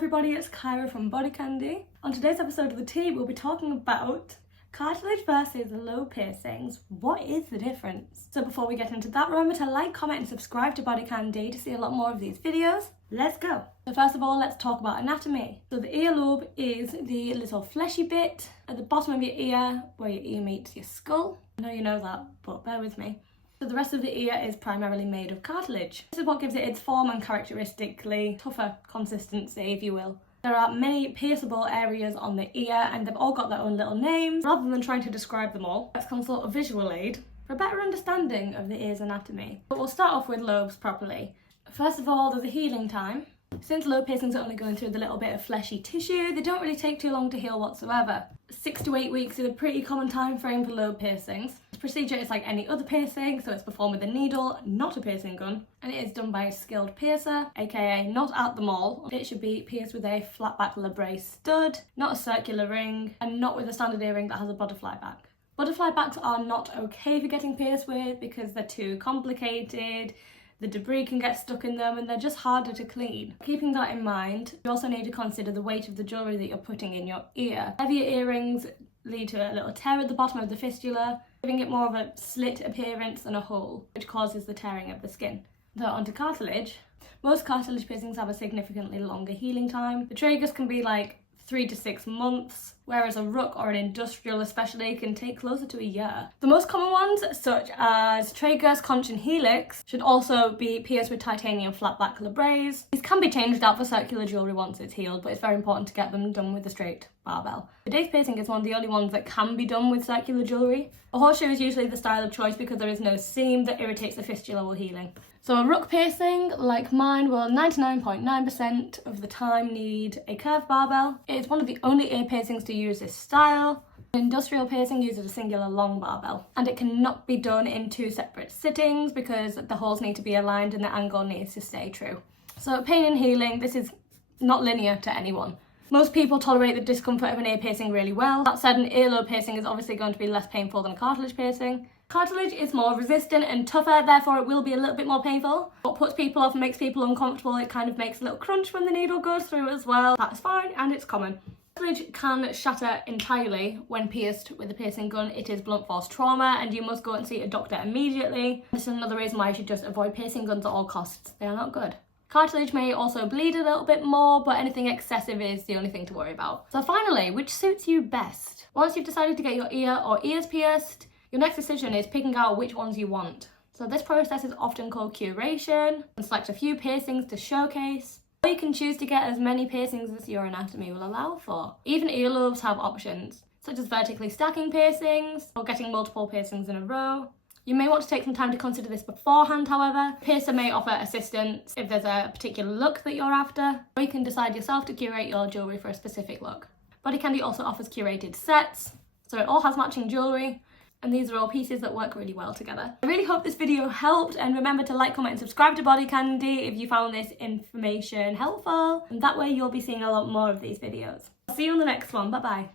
everybody, it's Kyra from BodyCandy. On today's episode of The Tea, we'll be talking about cartilage versus lobe piercings. What is the difference? So before we get into that, remember to like, comment and subscribe to BodyCandy to see a lot more of these videos. Let's go. So first of all, let's talk about anatomy. So the earlobe is the little fleshy bit at the bottom of your ear where your ear meets your skull. I know you know that, but bear with me. So the rest of the ear is primarily made of cartilage. This is what gives it its form and characteristically tougher consistency, if you will. There are many pierceable areas on the ear and they've all got their own little names. Rather than trying to describe them all, let's consult a visual aid for a better understanding of the ear's anatomy. But we'll start off with lobes properly. First of all, there's a healing time. Since lobe piercings are only going through the little bit of fleshy tissue, they don't really take too long to heal whatsoever. 6 to 8 weeks is a pretty common time frame for lobe piercings. The procedure is like any other piercing, so it's performed with a needle, not a piercing gun, and it is done by a skilled piercer, aka not at the mall. It should be pierced with a flatback labret stud, not a circular ring, and not with a standard earring that has a butterfly back. Butterfly backs are not okay for getting pierced with because they're too complicated. The debris can get stuck in them and they're just harder to clean. Keeping that in mind, you also need to consider the weight of the jewellery that you're putting in your ear. Heavier earrings lead to a little tear at the bottom of the fistula, giving it more of a slit appearance than a hole, which causes the tearing of the skin. Though onto cartilage, most cartilage piercings have a significantly longer healing time. The tragus can be like 3 to 6 months, whereas a rook or an industrial especially can take closer to a year. The most common ones, such as tragus, conch and helix, should also be pierced with titanium flatback labrets. These can be changed out for circular jewellery once it's healed, but it's very important to get them done with a straight barbell. The dace piercing is one of the only ones that can be done with circular jewellery. A horseshoe is usually the style of choice because there is no seam that irritates the fistula while healing. So a rook piercing, like mine, will 99.9% of the time need a curved barbell. It is one of the only ear piercings to use this style. An industrial piercing uses a singular long barbell, and it cannot be done in 2 separate sittings because the holes need to be aligned and the angle needs to stay true. So pain and healing, this is not linear to anyone. Most people tolerate the discomfort of an ear piercing really well. That said, an earlobe piercing is obviously going to be less painful than a cartilage piercing. Cartilage is more resistant and tougher, therefore it will be a little bit more painful. What puts people off and makes people uncomfortable, it kind of makes a little crunch when the needle goes through as well. That's fine and it's common. Cartilage can shatter entirely when pierced with a piercing gun. It is blunt force trauma and you must go and see a doctor immediately. This is another reason why you should just avoid piercing guns at all costs. They are not good. Cartilage may also bleed a little bit more, but anything excessive is the only thing to worry about. So finally, which suits you best? Once you've decided to get your ear or ears pierced, your next decision is picking out which ones you want. So this process is often called curation, and select a few piercings to showcase. Or you can choose to get as many piercings as your anatomy will allow for. Even earlobes have options, such as vertically stacking piercings or getting multiple piercings in a row. You may want to take some time to consider this beforehand, however. Piercer may offer assistance if there's a particular look that you're after, or you can decide yourself to curate your jewellery for a specific look. BodyCandy also offers curated sets, so it all has matching jewellery, and these are all pieces that work really well together. I really hope this video helped, and remember to like, comment and subscribe to BodyCandy if you found this information helpful, and that way you'll be seeing a lot more of these videos. I'll see you on the next one. Bye bye.